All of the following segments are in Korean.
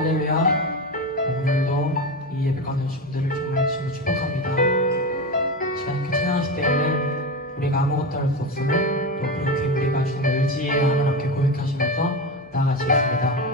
할렐루야. 오늘도 이 예배 가운데 오신 분들을 정말 진심으로 축복합니다. 시간 이렇게 찬양하실 때에는 우리가 아무것도 할 수 없음을 또 그렇게 우리가 주님을 의지하는 함께 고백하시면서 나아가시겠습니다.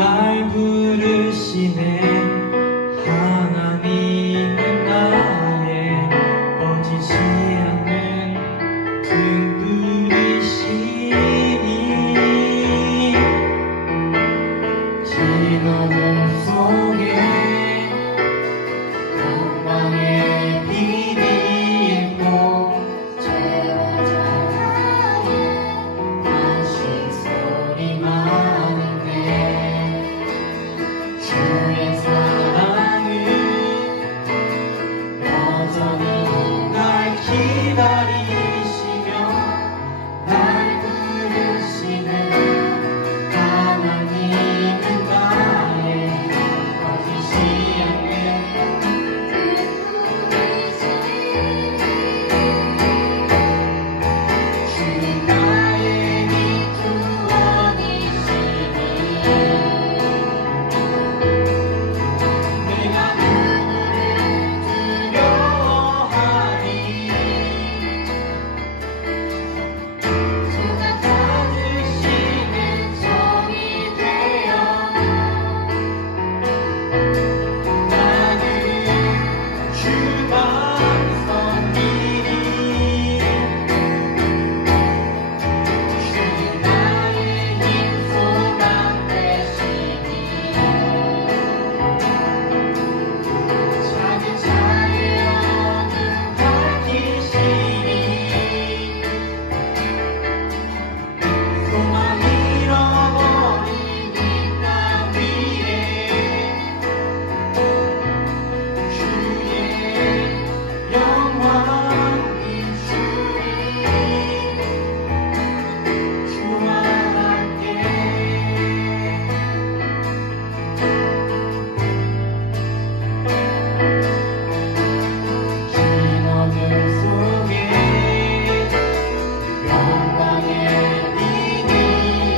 날 부르시네. 하나님은 나의 꺼지지 않는 등불이시니 긴 어둠 속에 영광의 빛이 있고 죄와 전하에 탄식 소리만 있네. 주의 사랑은 여전히 날 기다리시며 날 부르시는 하나님은 나의 꺼지지 않는 주는 나의 이 구원이시니 내가 누구를 두려워하니 주가 찾으시는 종이 되어 나는 주만 섬기리 주는 나의 힘 소망 되시니 작은 자의 어둠 밝히시니 소망 잃어버린 이 땅 위에 주의 영광 비추리 주와 함께 긴 어둠 속에 영광의 빛이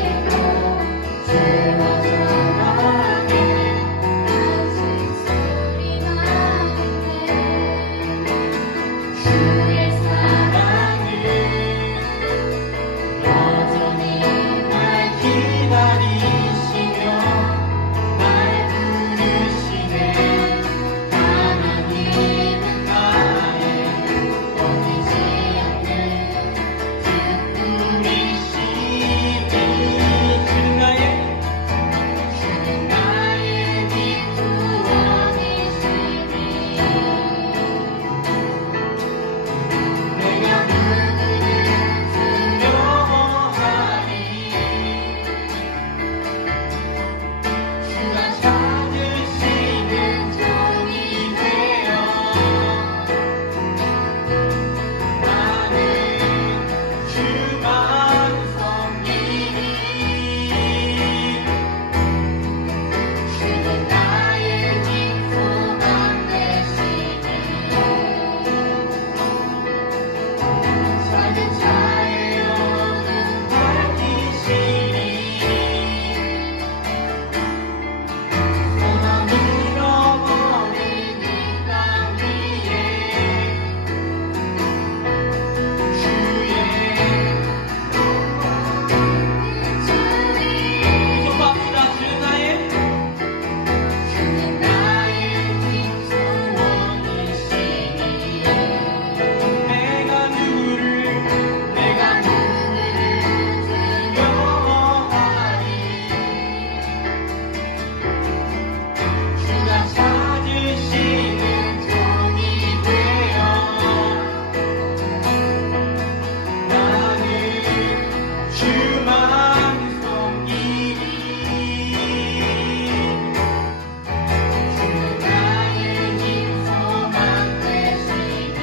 있고 죄와 전하게 탄식 소리만 있네. 주의 사랑은 여전히 날 기다리시며 날 부르시네. 하나님은 나의 꺼지지 않는 등불이시니 주는 나의 빛 구원이시니 내가 누구를 두려워하니 주가 찾으시는 종이 되어 나는 주만 섬기리 주는 나의 긴 소망 되시니 작은 자의 어둠 밝히시니 소망 잃어버린 이 땅 위에 주의 기도합니다. 주는 나의 긴 소원이시니 내가 누구를 두려워하니 주가 찾으시는 종이 되어 나는 주만 섬기리 주는 나의 힘 소망 되시니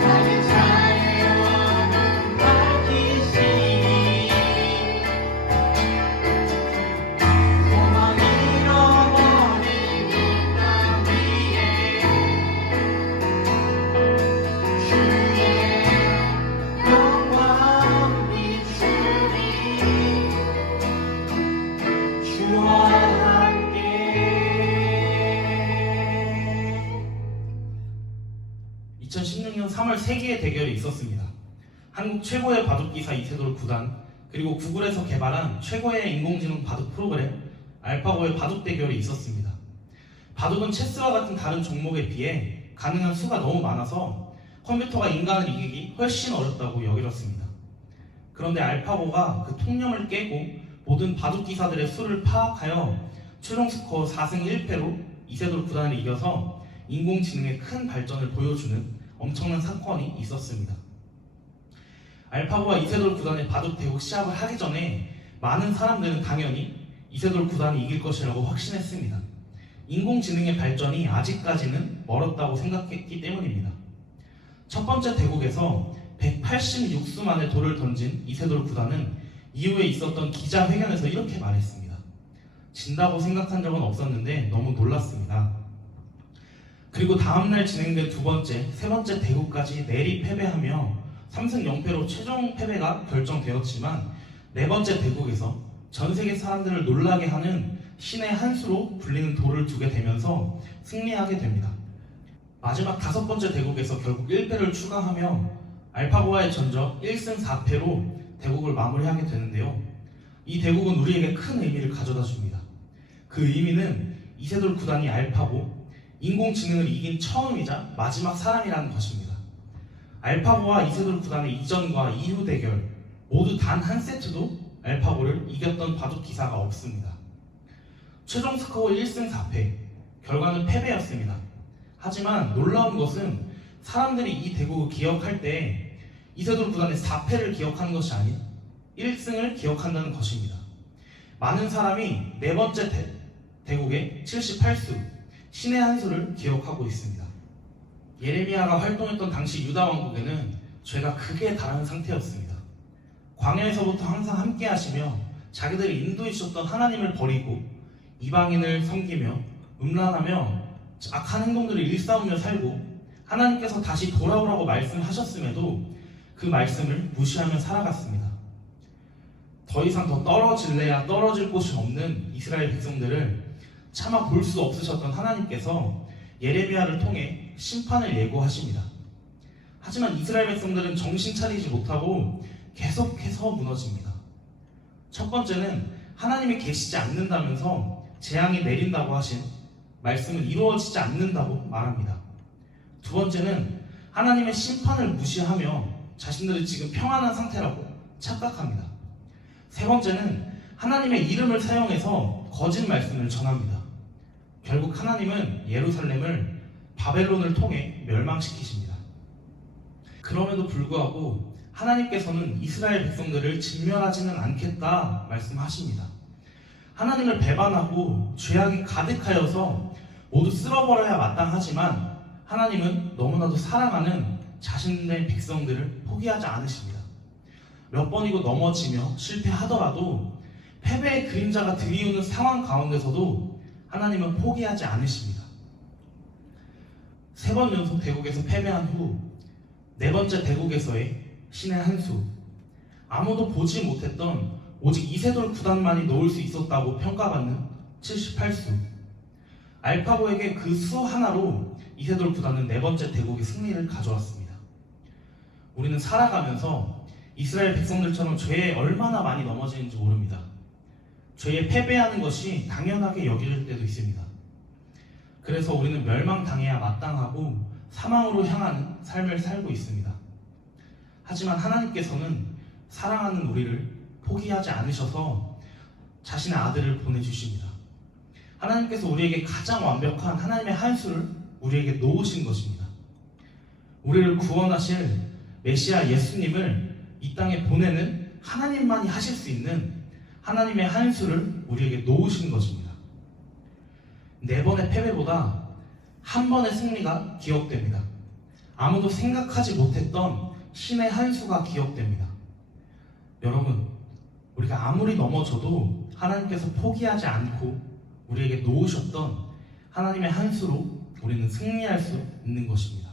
작은 자의 어둠 밝히시니 소망 잃어버린 이 땅 위에 주의 영광 비추리 주와 함께 2016년 3월 세계의 대결이 있었습니다. 한국 최고의 바둑기사 이세돌 9단, 그리고 구글에서 개발한 최고의 인공지능 바둑 프로그램 알파고의 바둑 대결이 있었습니다. 바둑은 체스와 같은 다른 종목에 비해 가능한 수가 너무 많아서 컴퓨터가 인간을 이기기 훨씬 어렵다고 여겨졌습니다. 그런데 알파고가 그 통념을 깨고 모든 바둑 기사들의 수를 파악하여 최종 스코어 4승 1패로 이세돌 구단을 이겨서 인공지능의 큰 발전을 보여주는 엄청난 사건이 있었습니다. 알파고와 이세돌 구단의 바둑 대국 시합을 하기 전에 많은 사람들은 당연히 이세돌 구단이 이길 것이라고 확신했습니다. 인공지능의 발전이 아직까지는 멀었다고 생각했기 때문입니다. 첫 번째 대국에서 186수 만에 돌을 던진 이세돌 구단은 이후에 있었던 기자회견에서 이렇게 말했습니다. 진다고 생각한 적은 없었는데 너무 놀랐습니다. 그리고 다음날 진행된 두 번째, 세 번째 대국까지 내리 패배하며 3승 0패로 최종 패배가 결정되었지만 네 번째 대국에서 전 세계 사람들을 놀라게 하는 신의 한 수로 불리는 돌을 두게 되면서 승리하게 됩니다. 마지막 다섯 번째 대국에서 결국 1패를 추가하며 알파고와의 전적 1승 4패로 대국을 마무리하게 되는데요. 이 대국은 우리에게 큰 의미를 가져다 줍니다. 그 의미는 이세돌 구단이 알파고, 인공지능을 이긴 처음이자 마지막 사람이라는 것입니다. 알파고와 이세돌 구단의 이전과 이후 대결 모두 단 한 세트도 알파고를 이겼던 바둑 기사가 없습니다. 최종 스코어 1승 4패, 결과는 패배였습니다. 하지만 놀라운 것은 사람들이 이 대국을 기억할 때 이세돌 구단의 4패를 기억하는 것이 아닌 1승을 기억한다는 것입니다. 많은 사람이 네 번째 대국의 78수, 신의 한 수를 기억하고 있습니다. 예레미야가 활동했던 당시 유다 왕국에는 죄가 극에 달하는 상태였습니다. 광야에서부터 항상 함께 하시며 자기들이 인도해 주셨던 하나님을 버리고 이방인을 섬기며 음란하며 악한 행동들을 일삼으며 살고 하나님께서 다시 돌아오라고 말씀하셨음에도 그 말씀을 무시하며 살아갔습니다. 더 이상 더 떨어질래야 떨어질 곳이 없는 이스라엘 백성들을 차마 볼 수 없으셨던 하나님께서 예레미야를 통해 심판을 예고하십니다. 하지만 이스라엘 백성들은 정신 차리지 못하고 계속해서 무너집니다. 첫 번째는 하나님이 계시지 않는다면서 재앙이 내린다고 하신 말씀은 이루어지지 않는다고 말합니다. 두 번째는 하나님의 심판을 무시하며 자신들이 지금 평안한 상태라고 착각합니다. 세 번째는 하나님의 이름을 사용해서 거짓 말씀을 전합니다. 결국 하나님은 예루살렘을 바벨론을 통해 멸망시키십니다. 그럼에도 불구하고 하나님께서는 이스라엘 백성들을 진멸하지는 않겠다 말씀하십니다. 하나님을 배반하고 죄악이 가득하여서 모두 쓸어버려야 마땅하지만 하나님은 너무나도 사랑하는 자신의 백성들을 포기하지 않으십니다. 몇 번이고 넘어지며 실패하더라도 패배의 그림자가 드리우는 상황 가운데서도 하나님은 포기하지 않으십니다. 세 번 연속 대국에서 패배한 후 네 번째 대국에서의 신의 한 수, 아무도 보지 못했던 오직 이세돌 구단만이 놓을 수 있었다고 평가받는 78수, 알파고에게 그 수 하나로 이세돌 구단은 네 번째 대국의 승리를 가져왔습니다. 우리는 살아가면서 이스라엘 백성들처럼 죄에 얼마나 많이 넘어지는지 모릅니다. 죄에 패배하는 것이 당연하게 여겨질 때도 있습니다. 그래서 우리는 멸망당해야 마땅하고 사망으로 향하는 삶을 살고 있습니다. 하지만 하나님께서는 사랑하는 우리를 포기하지 않으셔서 자신의 아들을 보내주십니다. 하나님께서 우리에게 가장 완벽한 하나님의 한 수를 우리에게 놓으신 것입니다. 우리를 구원하실 메시아 예수님을 이 땅에 보내는 하나님만이 하실 수 있는 하나님의 한 수를 우리에게 놓으신 것입니다. 네 번의 패배보다 한 번의 승리가 기억됩니다. 아무도 생각하지 못했던 신의 한 수가 기억됩니다. 여러분, 우리가 아무리 넘어져도 하나님께서 포기하지 않고 우리에게 놓으셨던 하나님의 한 수로 우리는 승리할 수 있는 것입니다.